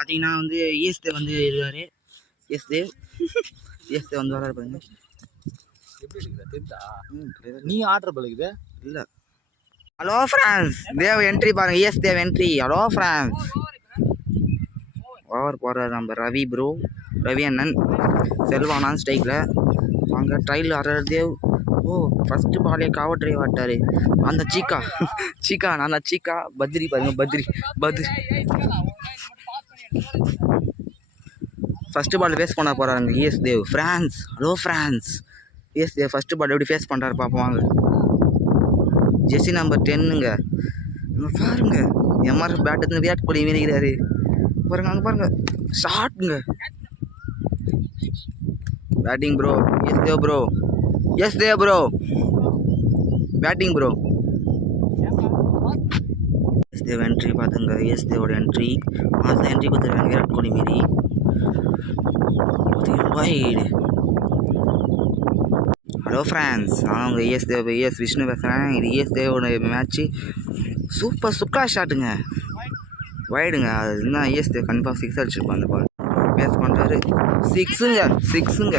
பார்த்தீங்கன்னா வந்து ஈஸ்தே வந்து இருக்காரு. ஈஸ்தே வந்து வராரு பாருங்க. எப்படி இருக்குதா தெரிஞ்சா நீ ஆர்டர் பழகுது இல்லை. ஹலோ ஃப்ரான்ஸ், தேவ் என்ட்ரி பாருங்க. S Dev entry. Hello friends, over போடுறாரு நம்ம ரவி ப்ரோ, ரவி அண்ணன். செல்வானா ஸ்ட்ரைக்கில் வாங்க. ட்ரையல் ஆடுறாரு தேவ். ஓ, ஃபஸ்ட்டு பாலே கவர் ட்ரைவ் ஆட்டாரு அந்த சீக்கா. நான் அந்த சீக்கா பத்ரி பாருங்க. பத்ரி ஃபஸ்ட்டு பால் ஃபேஸ் பண்ண போகிறாருங்க S Dev. France, hello France, S Dev first ball எப்படி ஃபேஸ் பண்ணுறாரு பார்ப்போம் வாங்க. ஜெர்சி நம்பர் 10ங்க பாருங்க. எம்ஆர்எஃப் பேட் எடுத்து விராட் கோலி மீறிக்கிறாரு பாருங்க. அங்கே பாருங்க, ஷாட்டுங்க. Batting bro. S Dev bro batting bro. S Dev entry பார்த்துங்க. எஸ் தேவோட என்ட்ரி அந்த என்ட்ரி கொடுத்துருக்காங்க விராட் கோலி மீறி. வைடு. ஹலோ ஃப்ரான்ஸ், நான் உங்கள் எஸ் விஷ்ணு பேசுகிறேன். இது எஸ் தேவோட மேட்ச்சு. சூப்பர் சுக்கா ஷாட்டுங்க. வைடுங்க. அது என்ன எஸ் தேவ் கன்ஃபார்ம் 6 அடிச்சிருப்பான். அந்த பால் பேஸ் பண்ணுறாரு. சிக்ஸுங்க.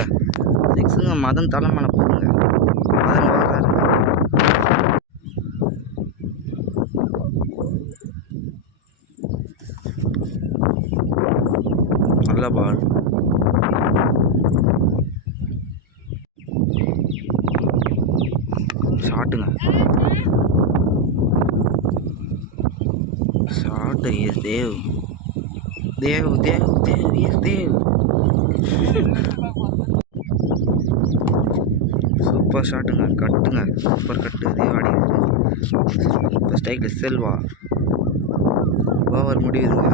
மதன் தலைமையில போகுதுங்க. மதன் வர்றாரு. நல்ல பால். ஷாட்டுங்க. Shot S Dev. S Dev super ஷாட்டுங்க. கட்டுங்க. Super cut. தேவ் ஆடிக்கிறாரு. இப்போ ஸ்ட்ரைக்கில் செல்வா. ஓவர் முடிவுதுங்க.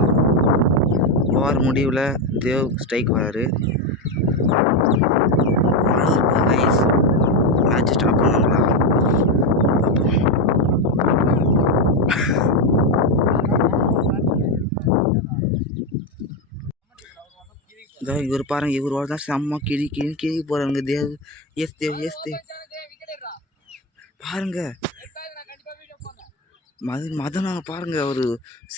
ஓவர் முடிவில் தேவ் ஸ்ட்ரைக் வராரு. மேட்ச் ஸ்டாப் பண்ணாங்களா? இவர் பாருங்க. இவரோட தான் செம்ம கிழி போறாங்க தேவ். எஸ் தேவ் பாருங்க. மதனாங்க பாருங்க. ஒரு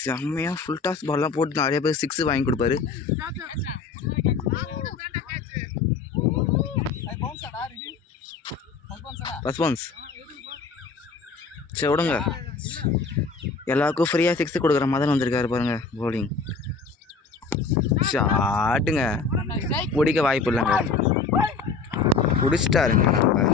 செம்மையா ஃபுல் டாஸ் பால்லாம் போட்டு நிறைய பேர் 6 வாங்கி கொடுப்பாரு. சரி விடுங்க. எல்லாருக்கும் ஃப்ரீயாக 6 கொடுக்குற மதன் வந்திருக்காரு பாருங்க. பவுலிங் ஷாட்டுங்க. பிடிக்க வாய்ப்பு இல்லைங்க. பிடிச்சிட்டாருங்க.